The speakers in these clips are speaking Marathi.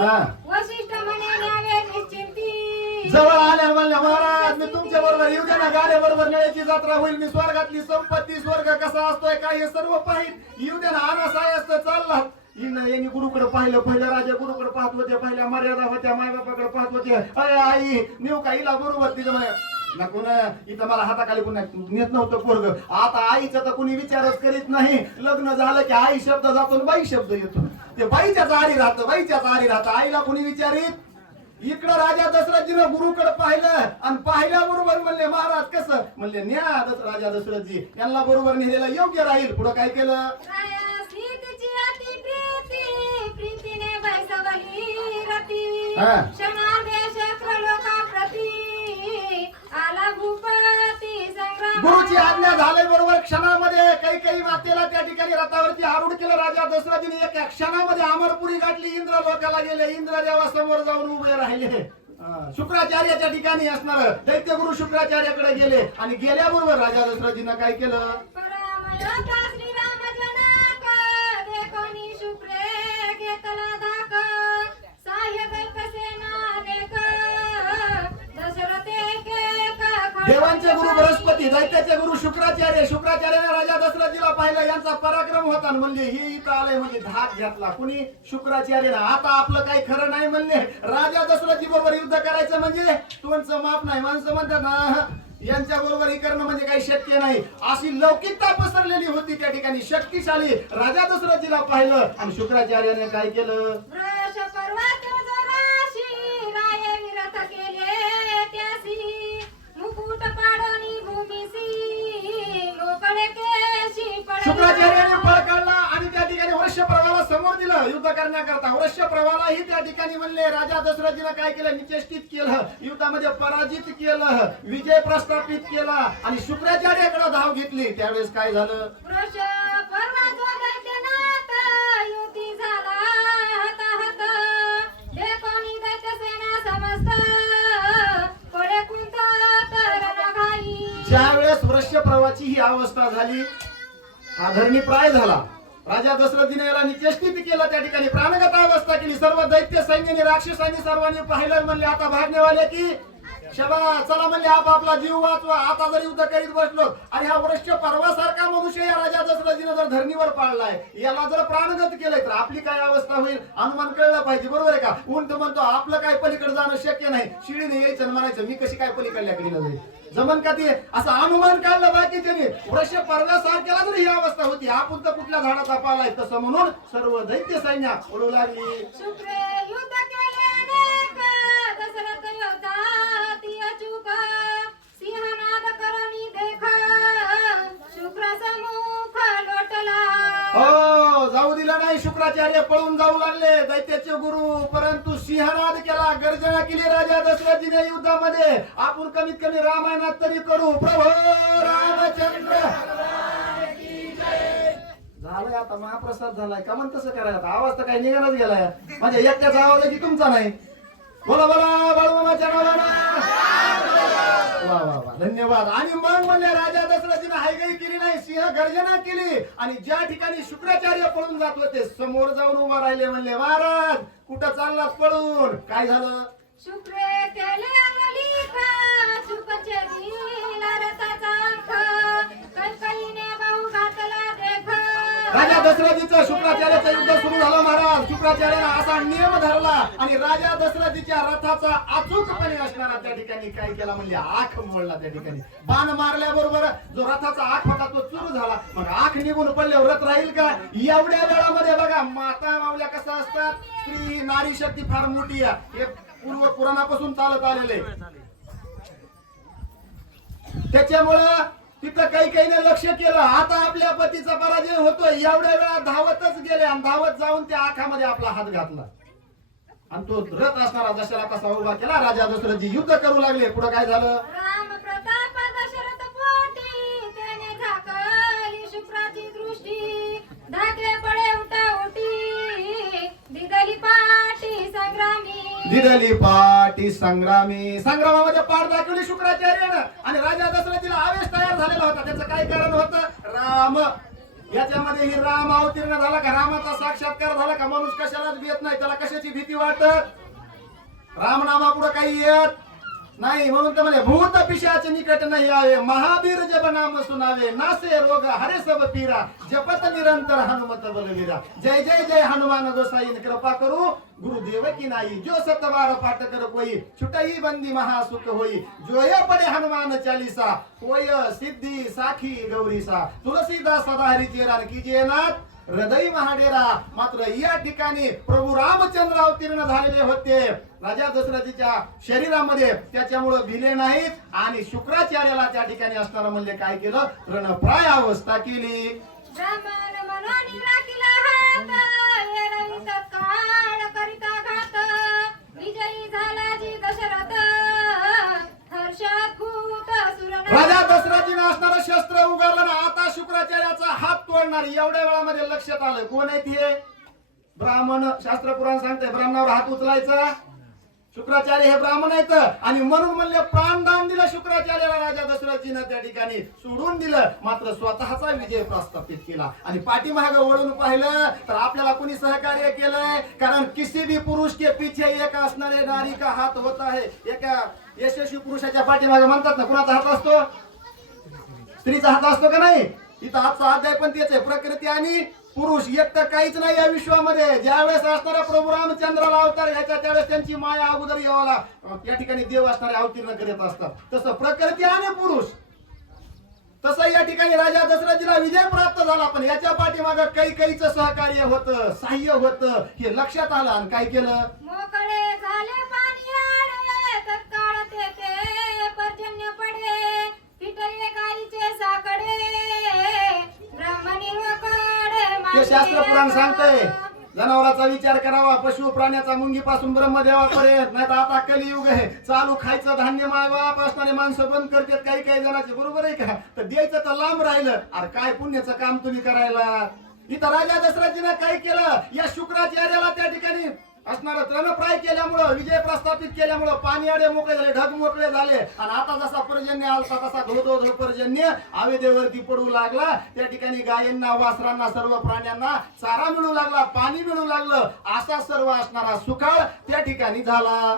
हा. वशिष्ठ म्हणे न्यावे निश्चिंती. जवळ आल्या म्हणल्या महाराज मी तुमच्या बरोबर येऊ द्या ना गाड्या बरोबर नळ्याची जत्रा होईल मी स्वर्गातली संपत्ती स्वर्ग कसा असतोय काय हे सर्व पाहित येऊ द्या ना सायस्त चालला. हिनं यांनी गुरुकडे पाहिलं पहिल्या राजा गुरुकडे पाहत होते पहिल्या मर्यादा होत्या मायबापाकडे पाहत होते अय आई नेऊ का हिला बरोबर तिचं म्हणे नको ना इथं मला हाताखाली पुन्हा नेत नव्हतं पोरग. आता आईचं तर कुणी विचारच करीत नाही. लग्न झालं की आई शब्द जातो आणि बाई शब्द येतो. ते बाईच्याच आरी राहतं बाईच्याच आरी राहतं. आईला कुणी विचारित? इकडं राजा दशरथजीनं गुरुकडे पाहिलं आणि पाहिल्याबरोबर म्हणले महाराज कसं? म्हणले न्या राजा दशरथजी यांना बरोबर नेलेलं योग्य राहील. पुढं काय केलं? सीतेची अति प्रीती आला संग्राम गुरुची आज्ञा झाल्या बरोबर क्षणामध्ये. काही काही मातेला त्या ठिकाणी रथावरती आरूढ केलं. राजा दशरथीने एका क्षणामध्ये अमरपुरी गाठली. इंद्र लोकाला गेले. इंद्र देवा समोर जाऊन उभे राहिले. शुक्राचार्याच्या ठिकाणी असणार. दैत्य गुरु शुक्राचार्याकडे गेले. आणि गेल्याबरोबर राजा दशरथीनं काय केलं? देवांचे गुरु बृहस्पती दैत्याचे गुरु शुक्राचार्य शुक्राचार्याने राजा दशरथीला पाहिलं यांचा पराक्रम होता म्हणजे म्हणले ही इथं आलंय म्हणजे धाक घेतला. कुणी शुक्राचार्य आता आपलं काही खरं नाही म्हणले. राजा दशरथी बरोबर युद्ध करायचं म्हणजे? तुमचं माप नाही. माणसं म्हणतात ना यांच्या बरोबर हे करणं म्हणजे काही शक्य नाही. अशी लौकिकता पसरलेली होती त्या ठिकाणी. शक्तिशाली राजा दशरथीला पाहिलं आणि शुक्राचार्याने काय केलं? केशी पडले पळ काढला आणि त्या ठिकाणी वृक्ष प्रवाला समोर दिलं. युद्ध करण्याकरता वृक्ष प्रवालाही त्या ठिकाणी म्हणले राजा दशरथीनं काय केलं? निचेष्टित केलं. युद्धामध्ये पराजित केलं. विजय प्रस्थापित केला आणि शुक्राचार्याकडे धाव घेतली. त्यावेळेस काय झालं? ज्यावेळेस वृक्ष प्रवाची ही अवस्था झाली हा धरणी प्राय झाला. राजा दशरथीने याला निचेष्टित केलं. त्या ठिकाणी प्राणगत अवस्था केली. सर्व दैत्य सैन्याने राक्षसांनी सर्वांनी पाहिलं म्हणले आता भागण्यावाले की शबा चला म्हणले आपापला जीव वाचवा. आता जर युद्ध करीत बसलो आणि हा वृक्ष पर्वासारखा मनुष्य या राजा दशरथीने जर धरणीवर पाळलाय याला जर प्राणगत केलंय तर आपली काय अवस्था होईल? अनुमान कळलं पाहिजे बरोबर आहे का? उंट म्हणतो आपलं काय पलीकडे जाणं शक्य नाही. शिडीने यायचं म्हणायचं मी कशी काय पलीकडल्या कडीला जाईल जमन का ते? असं अनुमान काढलं बाकीच्याने. वृक्ष पर्वासारख्याला जर ही अवस्था होती आपण तर कुठल्या झाडाचा पालाय तसं म्हणून सर्व दैत्य सैन्य पळू लागली. नाही शुक्राचार्य पळून जाऊ लागले. दैत्याचे गुरु परंतु सिंहनाद केला गर्जना केली राजा दशरथीने युद्धामध्ये. आपण कमीत कमी रामायणात तरी करू. प्रभू रामचंद्र. झालंय आता महाप्रसाद झालाय. का म्हणून तसं करायला? आवाज तर काही निघालाच गेलाय म्हणजे एकट्याचा आवाज आहे की तुमचा नाही. बोला बोला बाळूमामाच्या नावाना. वा वा वा. धन्यवाद. आणि मग म्हणले राजा दशरथीने हायगाई केली नाही सिंह गर्जना केली. आणि ज्या ठिकाणी शुक्राचार्य पळून जात होते समोर जाऊन उभा राहिले म्हणले महाराज कुठं चालला पळून? काय झालं? शुक्र केले दशरथीचं शुक्राचार्याचं युद्ध सुरू झालं महाराज. शुक्राचार्याने असा नियम धरला आणि राजा दशरथीच्या रथाचा अचूकपणे असणारा त्या ठिकाणी काय केला? म्हणजे आख मोडला त्या ठिकाणी. बाण मारल्याबरोबर जो रथाचा आख होता तो चुरू झाला. मग आख निघून पडल्यावर रथ राहील का? एवढ्या वेळामध्ये बघा माता मावल्या कसं असतात? स्त्री नारी शक्ती फार मोठी आहे. हे पूर्व पुराणापासून चालत आलेले. त्याच्यामुळं तिथं काही काहीने लक्ष केलं. आता आपल्या पतीचा पराजय होतोय. एवढ्या वेळा धावतच गेले आणि धावत जाऊन त्या आखामध्ये आपला हात घातला. आणि तो रथ असणारा दशरा कसा उभा केला? राजा दशरथजी युद्ध करू लागले. पुढे काय झालं? दशरथ पोटी त्याने दृष्टी. दिदली पाटी संग्रामी. संग्रामामध्ये पाठ दाखवली शुक्राचार्यानं आणि राजा दशरथीला आवेश तयार झालेला होता. त्याचं काय कारण होतं? राम. याच्यामध्ये ही राम अवतीर्ण झाला का? रामाचा साक्षात्कार झाला का? माणूस कशालाच भीत नाही. त्याला कशाची भीती वाटत? रामनामा पुढे काही येत नाही म्हणून तर म्हणे भूत पिशाचे निकट नाही आवे महावीर जब नाम सुनावे नासे रोग हरे सब पीरा जपत निरंतर हनुमत बलवीरा जय जय जय हनुमान गोसाई कृपा करू गुरुदेव की नाही. जो सतवार पाठ कर कोई छुटई बंदी महासुख होई. जोय पडे हनुमान चालीसा होय सिद्धी साखी गौरीसा. तुलसीदास सदा हरी रान कीजिए नाथ? हृदय महाडेरा मात्र या ठिकाणी प्रभू रामचंद्र अवतीर्ण झालेले होते. राजा दशरथीच्या शरीरामध्ये त्याच्यामुळे भिले नाहीत आणि शुक्राचार्याला त्या ठिकाणी असणार म्हणजे काय केलं? रणप्राय अवस्था केली. पडणार एवढ्या वेळामध्ये लक्षात आलं. कोण आहे ते? ब्राह्मण शास्त्र पुराण सांगते ब्राह्मणावर हात उचलायचा. शुक्राचार्य हे ब्राह्मण आहेत. आणि म्हणून म्हणले प्राणदान दिलं शुक्राचार्याला राजा दशरथजीनं त्या ठिकाणी सोडून दिलं. मात्र स्वतःचा विजय प्रस्थापित केला. आणि पाठीमाग ओढून पाहिलं तर आपल्याला कुणी सहकार्य केलंय? कारण किसी भी पुरुष के पीछे एक असणारे नारी का हात होत आहे. एका यशस्वी पुरुषाच्या पाठीमागे म्हणतात ना कुणाचा हात असतो? स्त्रीचा हात असतो का नाही? इथं आजचा अध्याय पण तेच आहे. प्रकृती आणि पुरुष एक तर काहीच नाही या विश्वामध्ये. ज्यावेळेस असणारा प्रभू रामचंद्राला अवतार घ्यायचा त्यावेळेस त्यांची माया अगोदर यावाला या ठिकाणी देव असणारे अवतीर्ण करीत असतात. तसं प्रकृती आणि पुरुष तसं या ठिकाणी राजा दशरथजीला विजय प्राप्त झाला पण याच्या पाठीमागं काही काहीच सहकार्य होत सहाय्य होत हे लक्षात आलं आणि काय केलं? वकडे शास्त्र पुराण सांगतंय. जनावराचा विचार करावा पशु प्राण्याचा मुंगी पासून ब्रह्मदेवापर्यंत नाही तर आता कलियुग आहे. चालू खायचं धान्य मायबाप असणारे माणसं बंद करतात काही काही जणांचे. बरोबर आहे का? तर द्यायचं तर लांब राहिलं. अरे काय पुण्याचं काम तुम्ही करायला इथं राजा दसराजीनं काय केलं? या शुक्राचार्याला त्या ठिकाणी असणारं तृणप्राय केल्यामुळं विजय प्रस्थापित केल्यामुळं पाणी आडे मोकळे झाले ढग मोकळे झाले. आणि आता जसा पर्जन्य आलता तसा धो धो पर्जन्य. आवेदेवरती पडू लागला. त्या ठिकाणी गायींना वासरांना सर्व प्राण्यांना चारा मिळू लागला पाणी मिळू लागलं. असा सर्व असणारा सुखाळ त्या ठिकाणी झाला.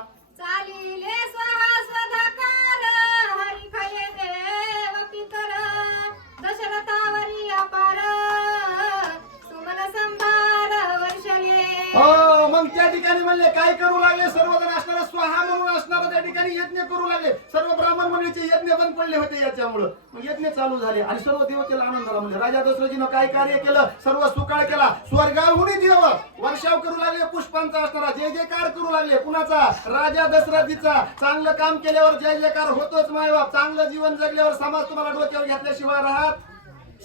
म्हणले काय करू लागले? सर्वजण असणारा स्वाहा म्हणून असणारा त्या ठिकाणी यज्ञ करू लागले. सर्व ब्राह्मण मंडळीचे यज्ञ बंद पडले होते याच्यामुळं. मग यज्ञ चालू झाले आणि सर्व देवतेला आनंद झाला म्हणजे राजा दशरथीनं काय कार्य केलं? सर्व सुकाळ केला. स्वर्गाहून देव वर्षाव करू लागले पुष्पांचा असणारा. जय जयकार करू लागले. कुणाचा? राजा दशरथीचा. चांगलं काम केल्यावर जय जयकार होतोच मायबाप. चांगलं जीवन जगल्यावर समाज तुम्हाला डोक्यावर घेतल्याशिवाय राहत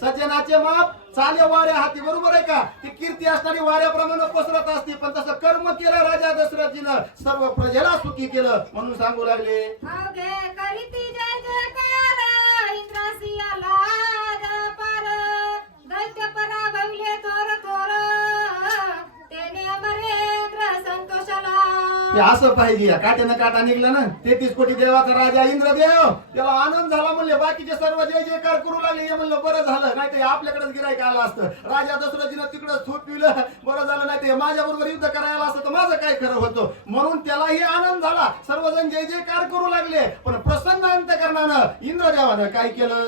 सज्जनाचे माप चाले वाऱ्या हाती बरोबर आहे का? ती कीर्ती असणारी वाऱ्याप्रमाणे पसरत असते. पण तसं कर्म केलं राजा दशरथजीनं सर्व प्रजेला सुखी केलं म्हणून सांगू लागले. ते असं पाहिजे. या काट्यानं काटा निघलं ना तेहतीस कोटी देवाचा राजा इंद्रदेव. त्याला आनंद झाला म्हणले बाकीचे सर्व जय जयकार करू लागले हे म्हणलं बरं झालं. नाही ते आपल्याकडेच गिरायक आलं असतं. राजा दशरथीनं तिकडं थूप पिलं. बरं झालं नाही ते माझ्या बरोबर युद्ध करायला असतं तर माझं काय खरं होतं? म्हणून त्यालाही आनंद झाला. सर्वजण जय जयकार करू लागले पण प्रसन्न अंतकरणानं इंद्रदेवानं काय केलं?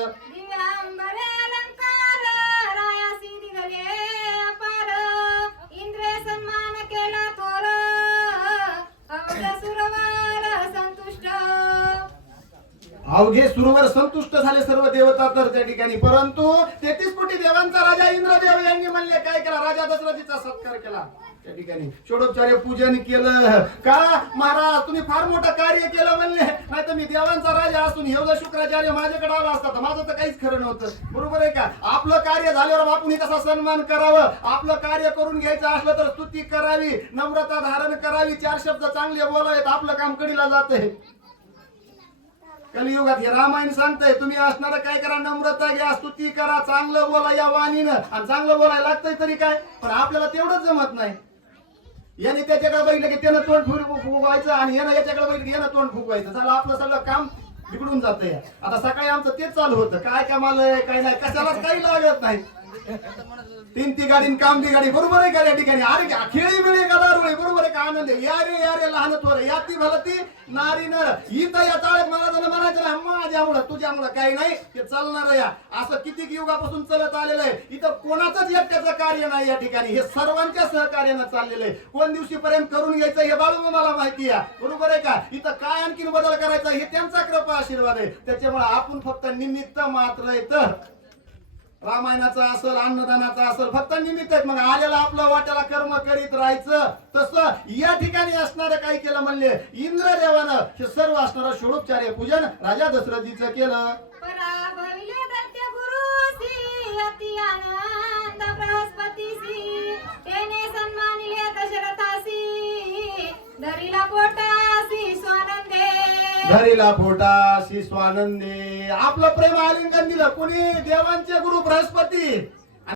अवघे सुरवर संतुष्ट झाले सर्व देवता तर त्या ठिकाणी. परंतु तेहतीस कोटी देवांचा राजा इंद्रदेव यांनी म्हणले काय केला? राजा दशरथीचा सत्कार केला. त्या ठिकाणी षोडोपचार्य पूजन केलं. का? महाराज तुम्ही फार मोठं कार्य केलं म्हणले. नाही तर मी देवांचा राजा असून हे शुक्राचार्य माझ्याकडे आला असता तर माझं तर काहीच खरं नव्हतं. बरोबर आहे का? आपलं कार्य झाल्यावर आपण कसा सन्मान करावं. आपलं कार्य करून घ्यायचं असलं तर स्तुती करावी नम्रता धारण करावी. चार शब्द चांगले बोलावेत आपलं काम कडीला जात कलियुगात हे रामायण सांगतंय तुम्ही असणार काय करा नम्रता घ्या स्तुती करा चांगलं बोला या वाणीनं. आणि चांगलं बोलायला लागतंय तरी काय? पण आपल्याला तेवढंच जमत नाही. याने त्याच्याकडे बघितलं की त्यानं तोंड फुगवायचं आणि यानं याच्याकडे बघितलं की यानं तोंड फुगवायचं. झालं आपलं सगळं काम बिघडून जातंय. आता सकाळी आमचं तेच चालू होतं. काय कामाला काय नाही कशालाच काही लागत नाही. तीन ती गाडी काम ती गाडी बरोबर आहे का या ठिकाणी? अरे खेळी मिळे का दारुळे बरोबर आहे का आनंद? या रे या रे लहान थोर या ती भलती नारी नर. इथं या ताळ्यात मला जरा म्हणायचं ना माझ्यामुळं तुझ्यामुळं काही नाही ते चालणार या असं किती युगापासून चालत आलेलं आहे. इथं कोणाचंच एकट्याचं कार्य नाही या ठिकाणी. हे सर्वांच्या सहकार्यानं चाललेलं आहे. कोण दिवशी पर्यंत करून घ्यायचं हे बाळू मला माहिती आहे. बरोबर आहे का? इथं काय आणखीन बदल करायचा हे त्यांचा कृपा आशीर्वाद आहे. त्याच्यामुळे आपण फक्त निमित्त मात्र येतं रामायणाचा असल अन्नदानाचा असल फक्त निमित्त मग आलेला आपलं वाट्याला कर्म करीत राहायचं तसं या ठिकाणी असणारं काय केलं म्हणले? इंद्रदेवानं हे सर्व असणारं षोडोपचार्य पूजन राजा दशरथजीचं केलं. पराभविले बृहस्पतीसी सन्मानिले दशरथासी. धरीला पोटा धरीला फोटा स्वानंदे आपलं प्रेम आलिंगन दिलं. कुणी देवांचे गुरु बृहस्पती?